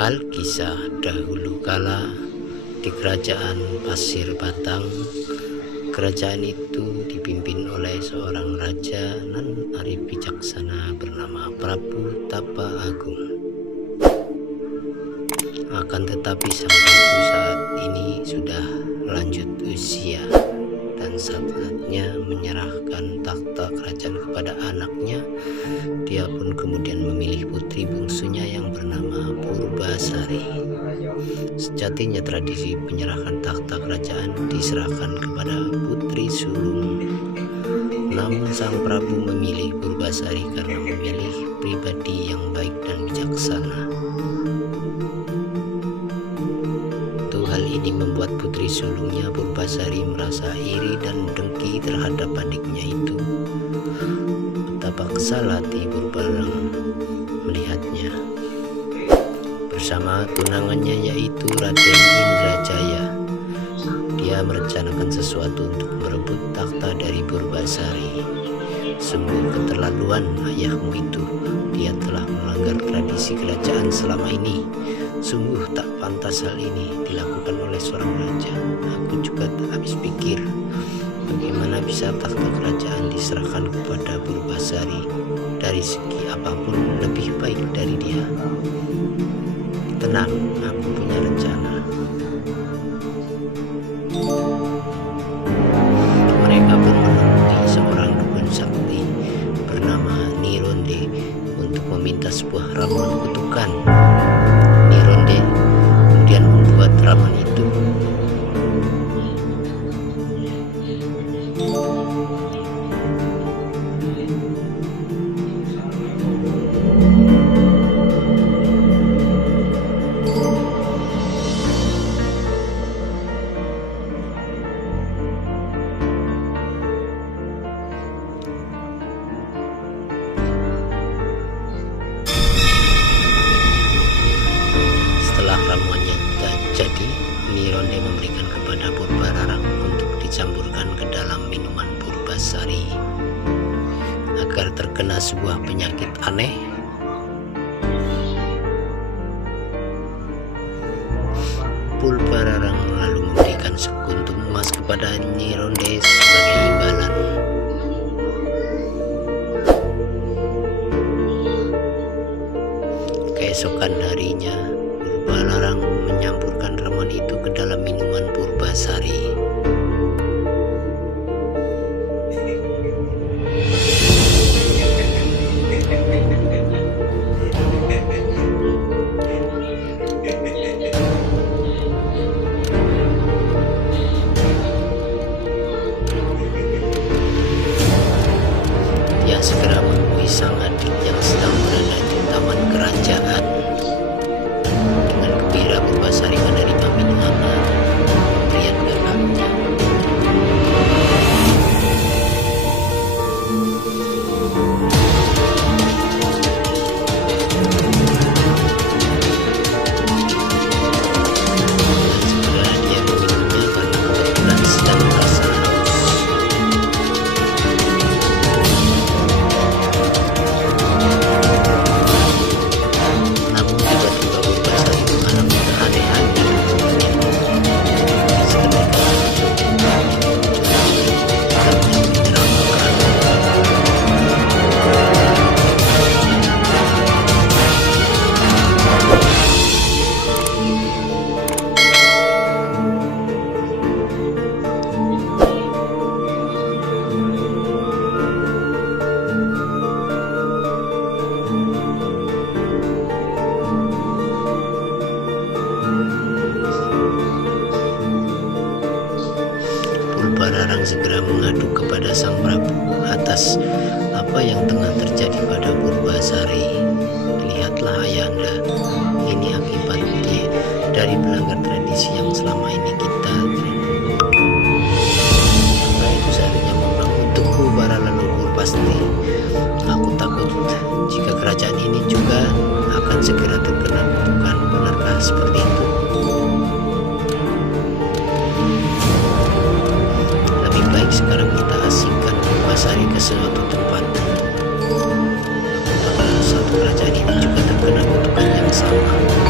Alkisah dahulu kala di kerajaan Pasir Batang. Kerajaan itu dipimpin oleh seorang raja nan arif bijaksana bernama Prabu Tapa Agung. Akan tetapi sang ratu saat ini sudah lanjut usia dan saatnya menyerahkan takhta kerajaan kepada anaknya. Dia pun kemudian memilih putri bungsunya yang bernama Purbasari. Sejatinya tradisi penyerahan takhta kerajaan diserahkan kepada putri sulung. Namun sang Prabu memilih Purbasari karena memilih pribadi yang baik dan bijaksana. Hal ini membuat putri sulungnya Purbasari merasa iri dan dengki terhadap adiknya itu. Betapa kesal hati Purbarang melihatnya. Bersama tunangannya yaitu Raden Indrajaya, dia merencanakan sesuatu untuk merebut takhta dari Purbasari. Sungguh keterlaluan ayahmu itu. Dia telah melanggar tradisi kerajaan selama ini. Sungguh tak pantas hal ini dilakukan oleh seorang raja. Aku juga tak habis pikir bagaimana bisa takhta kerajaan diserahkan kepada Purbasari. Dari segi apapun lebih baik dari dia. Tenang, aku punya rencana. Mereka pun menemui seorang dukun sakti bernama Nironde untuk meminta sebuah ramuan kutukan. Nironde kemudian membuat ramuan itu. Ramuannya jadi, Nironde memberikan kepada Purbararang untuk dicampurkan ke dalam minuman Purbasari agar terkena sebuah penyakit aneh. Purbararang lalu memberikan sekuntum emas kepada Nironde sebagai imbalan. Keesokan harinya Purbararang menyampurkan ramuan itu ke dalam minuman Purbasari. Dia segera menemui sang adik yang sedang berada di taman kerajaan. Purbasari menerima minuman pemberian kakaknya. Dan segera dia meminumnya karena kebetulan sedang merasa haus. Namun tiba-tiba Purbasari mengalami keanehan. Purbararang segera mengadu kepada sang Prabu atas apa yang tengah terjadi pada Purbasari. Lihatlah ayahanda, ini akibat dari melanggar tradisi yang selama ini kita. Maka itu seharusnya memang untukku para leluhur pasti. Aku takut jika kerajaan ini juga akan segera terkena kutukan. Benarkah seperti itu? Sekarang kita asingkan Purbasari ke suatu tempat. Apakah suatu kerajaan ini juga terkena kutukan yang sama?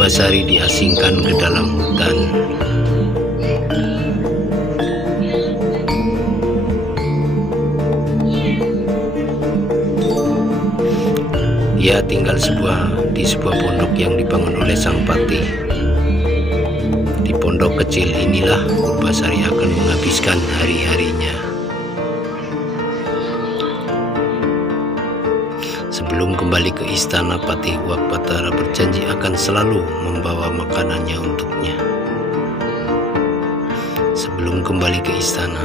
Purbasari diasingkan ke dalam hutan. Ia tinggal di sebuah pondok yang dibangun oleh sang patih. Di pondok kecil inilah Purbasari akan menghabiskan hari-harinya. Sebelum kembali ke istana, Patih Uwak Batara berjanji akan selalu membawa makanannya untuknya. Sebelum kembali ke istana,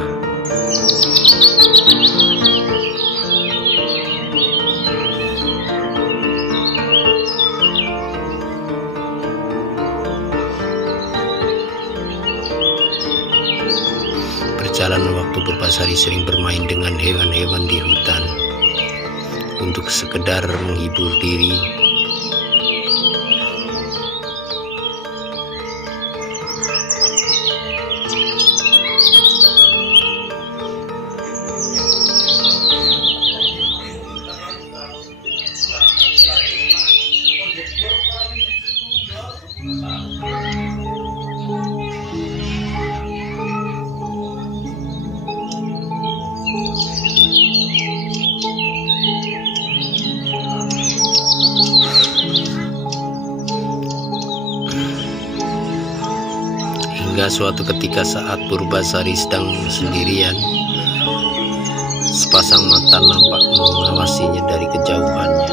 berjalan waktu Purbasari sering bermain dengan hewan-hewan di hutan untuk sekedar menghibur diri. Hingga suatu ketika saat Purbasari sedang sendirian, sepasang mata nampak mengawasinya dari kejauhannya.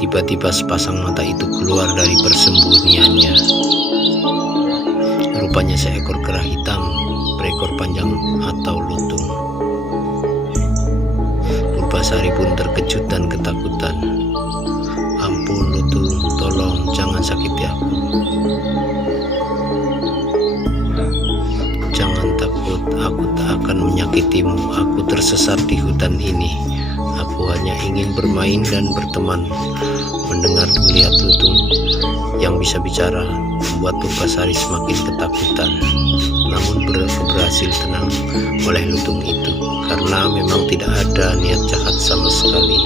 Tiba-tiba sepasang mata itu keluar dari persembunyiannya. Rupanya seekor kera hitam berekor panjang atau lutung. Purbasari pun terkejut dan ketakutan. "Ampun lutung, tolong jangan sakiti aku. Jangan takut, aku tak akan menyakitimu. Aku tersesat di hutan ini. Aku hanya ingin bermain dan berteman." Melihat lutung yang bisa bicara membuat Purbasari semakin ketakutan. Namun berhasil tenang oleh lutung itu, karena memang tidak ada niat jahat sama sekali.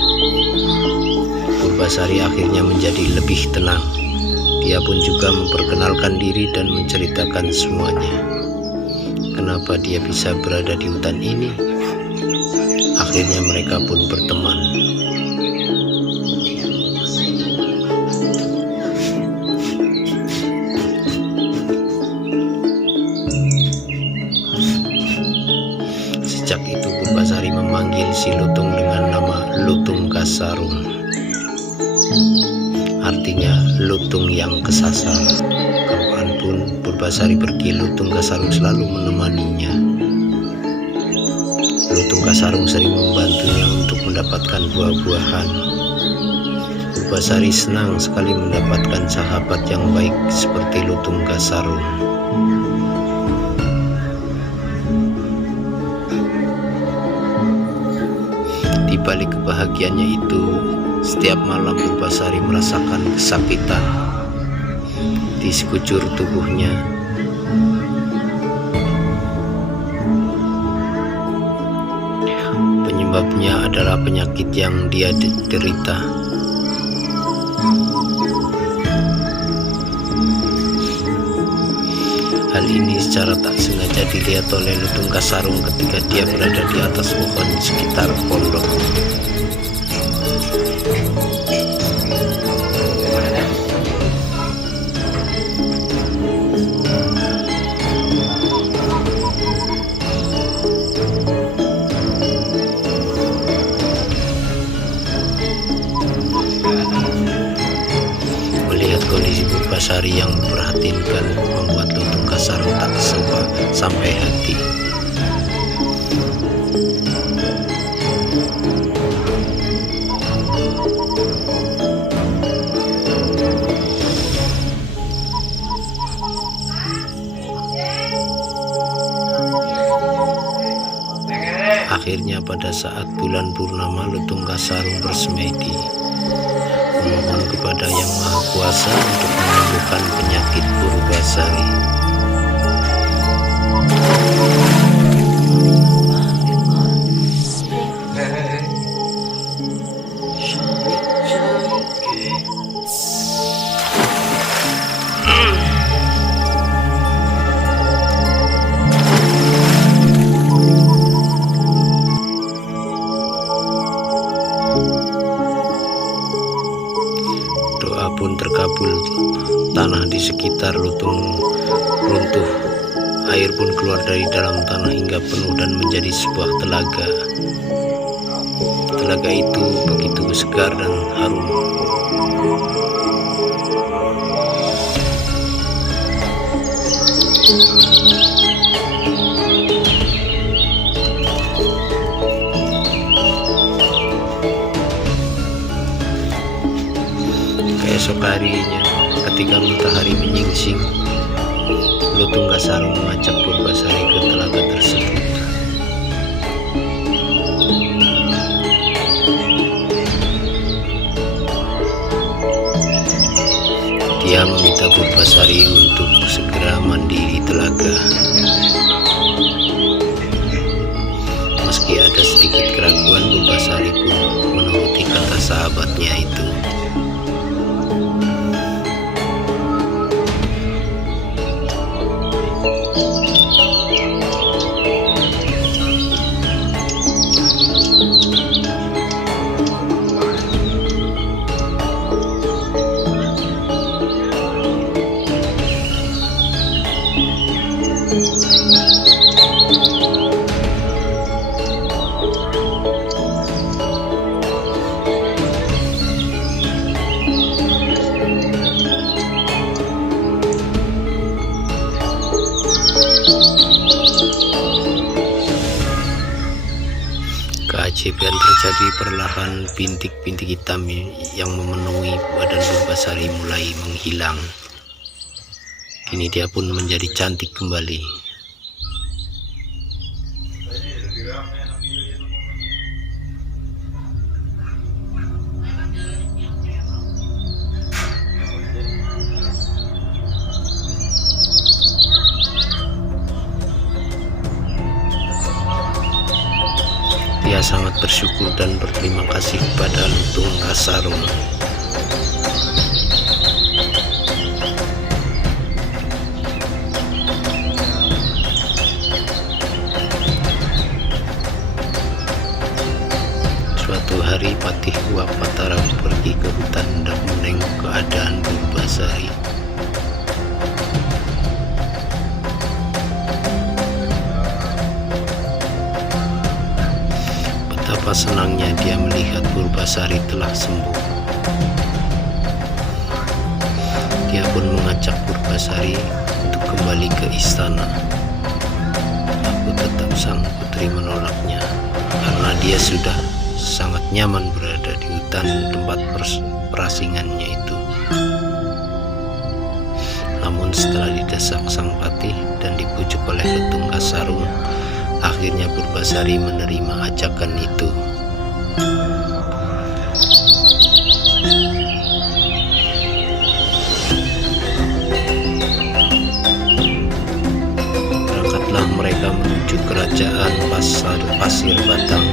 Purbasari akhirnya menjadi lebih tenang. Dia pun juga memperkenalkan diri dan menceritakan semuanya. Kenapa dia bisa berada di hutan ini? Akhirnya mereka pun berteman. Sejak itu Purbasari memanggil si lutung dengan nama Lutung Kasarung, artinya lutung yang kesasar. Kapanpun Purbasari pergi, Lutung Kasarung selalu menemaninya. Lutung Kasarung sering membantunya untuk mendapatkan buah-buahan. Purbasari senang sekali mendapatkan sahabat yang baik seperti Lutung Kasarung. Di balik kebahagiaannya itu, setiap malam Purbasari merasakan kesakitan di sekujur tubuhnya. Penyebabnya adalah penyakit yang dia derita. Hal ini secara tak sengaja dilihat oleh Lutung Kasarung ketika dia berada di atas pohon sekitar pondok. Melihat kondisi Purbasari yang memperhatinkan membuat Lutung Kasarung tak sampai hati. Akhirnya pada saat bulan purnama, Lutung Kasarung bersemedi memohon kepada Yang Maha Kuasa untuk menyembuhkan penyakit Purbasari. sekitar Lutung runtuh. Air pun keluar dari dalam tanah hingga penuh dan menjadi sebuah telaga. Telaga itu begitu segar dan harum. Keesok harinya, ketika matahari menyingsing, Lutung Kasarung mengajak Purbasari ke telaga tersebut. Dia meminta Purbasari untuk segera mandi di telaga. Meski ada sedikit keraguan, Purbasari pun menuruti kata sahabatnya itu. Keajaiban terjadi, perlahan bintik-bintik hitam yang memenuhi badan Purbasari mulai menghilang. Kini dia pun menjadi cantik kembali. Dia sangat bersyukur dan berterima kasih kepada Lutung Kasarung. Suatu hari Patih Uwak Mataram pergi ke hutan hendak menengok keadaan Purbasari. Betapa senangnya dia melihat Purbasari telah sembuh. Dia pun mengajak Purbasari untuk kembali ke istana. Aku tetap sang putri menolaknya, karena dia sudah sangat nyaman berada di hutan tempat perasingannya itu. Namun setelah didesak sang Patih dan dibujuk oleh Lutung Kasarung, akhirnya Purbasari menerima ajakan itu. Berangkatlah mereka menuju kerajaan Pasir Batang.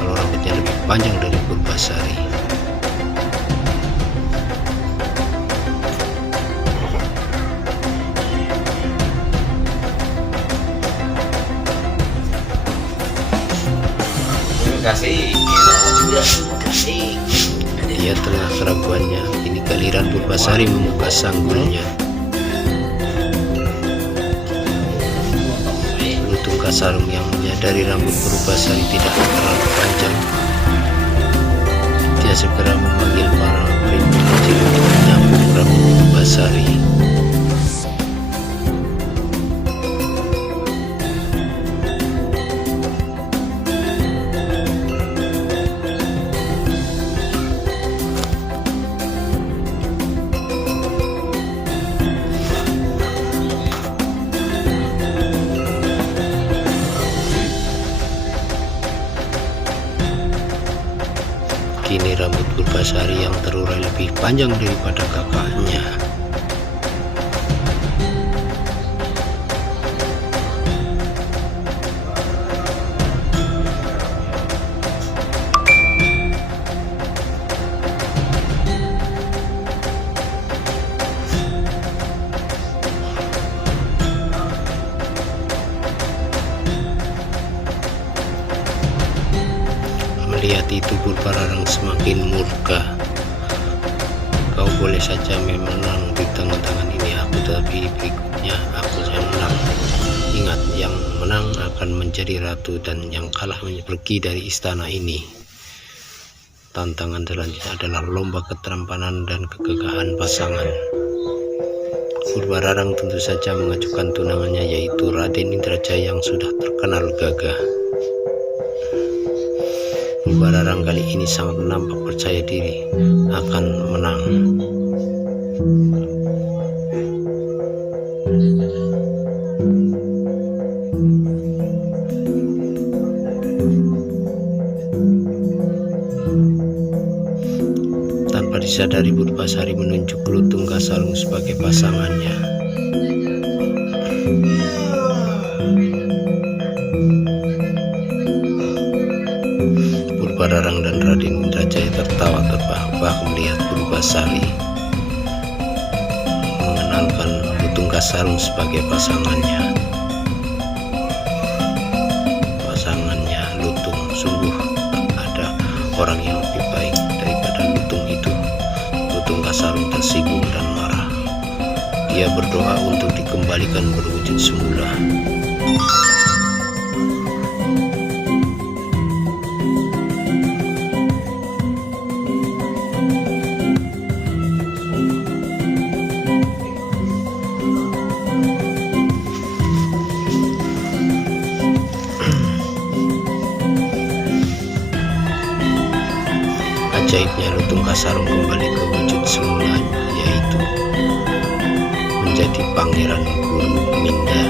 Kalau rambutnya lebih panjang dari Purbasari. Dia tengah keraguannya, kini giliran Purbasari membuka sanggulnya. Lutung Kasarung yang menyadari rambut Purbasari tidak terlalu panjang, dia segera memanggil para murid kecil untuk menyambut Purbasari. Kini rambut Purbasari yang terurai lebih panjang daripada kakaknya. Melihat itu Purbararang semakin murka. Kau boleh saja menang di tangan ini aku, tapi berikutnya aku yang menang. Ingat, yang menang akan menjadi ratu dan yang kalah pergi dari istana ini. Tantangan selanjutnya adalah lomba keterpanan dan kegagahan pasangan. Purbararang tentu saja mengajukan tunangannya, yaitu Raden Indrajaya yang sudah terkenal gagah. Purbararang kali ini sangat nampak percaya diri akan menang. Tanpa disadari Purbasari menunjuk Lutung Kasarung sebagai pasangannya. Purbararang dan Raden Indrajaya tertawa terbahak-bahak melihat Purbasari mengenalkan Lutung Kasarung sebagai pasangannya. Pasangannya Lutung, sungguh tak ada orang yang lebih baik daripada Lutung itu. Lutung Kasarung tersinggung dan marah. Dia berdoa untuk dikembalikan berwujud semula. Ajaibnya Lutung Kasarung kembali ke wujud semula, yaitu menjadi Pangeran Guruminda.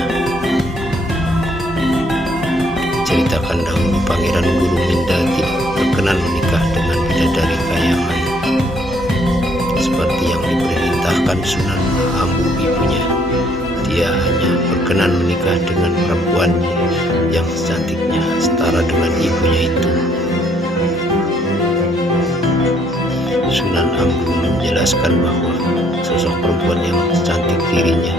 Ceritakan dahulu, Pangeran Guruminda tidak berkenan menikah dengan bidadari kayangan seperti yang diperintahkan Sunan Ambu ibunya. Dia hanya berkenan menikah dengan perempuan yang cantiknya setara dengan ibunya itu. Sunan Ambu menjelaskan bahwa sosok perempuan yang cantik dirinya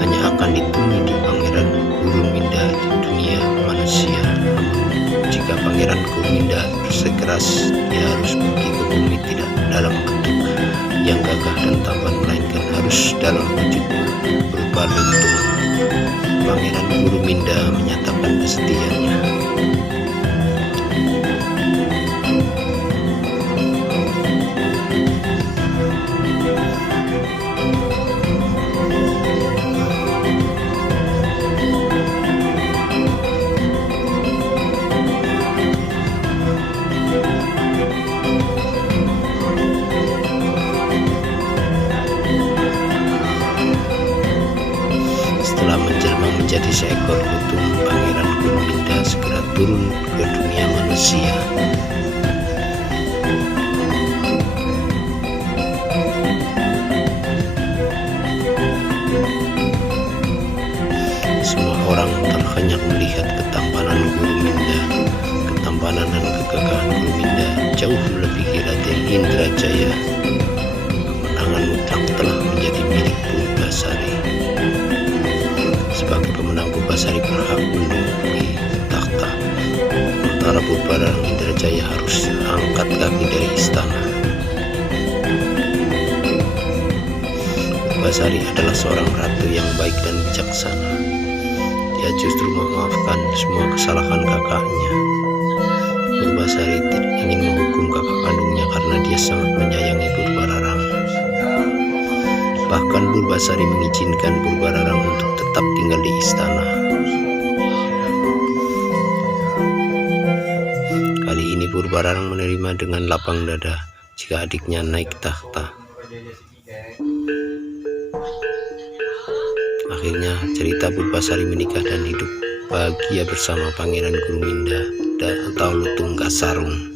hanya akan ditemui di Pangeran Guruminda di dunia manusia. Namun jika Pangeran Guruminda bersikeras, dia harus pergi ke bumi tidak dalam bentuk yang gagah dan tampan, melainkan harus dalam wujud berupa lutung. Pangeran Guruminda menyatakan kesetiaannya. Setelah menjelma menjadi seekor lutung, Pangeran Guruminda segera turun ke dunia manusia. Semua orang terhenyak melihat ketampanan Guruminda. Ketampanan dan kegagahan Guruminda jauh melebihi Raden Indrajaya. Kemenangan mutlak telah menjadi milik Purbasari. Sebagai pemenang, Purbasari berhak menduduki takhta. Sementara Purbararang Indrajaya harus angkat kaki dari istana. Purbasari adalah seorang ratu yang baik dan bijaksana. Dia justru memaafkan semua kesalahan kakaknya. Purbasari tidak ingin menghukum kakak kandungnya karena dia sangat menyayangi Purbararang. Bahkan Purbasari mengizinkan Purbararang untuk tetap tinggal di istana. Kali ini Purbararang menerima dengan lapang dada jika adiknya naik tahta. Akhirnya cerita Purbasari menikah dan hidup bahagia bersama Pangeran Guruminda atau Lutung Kasarung.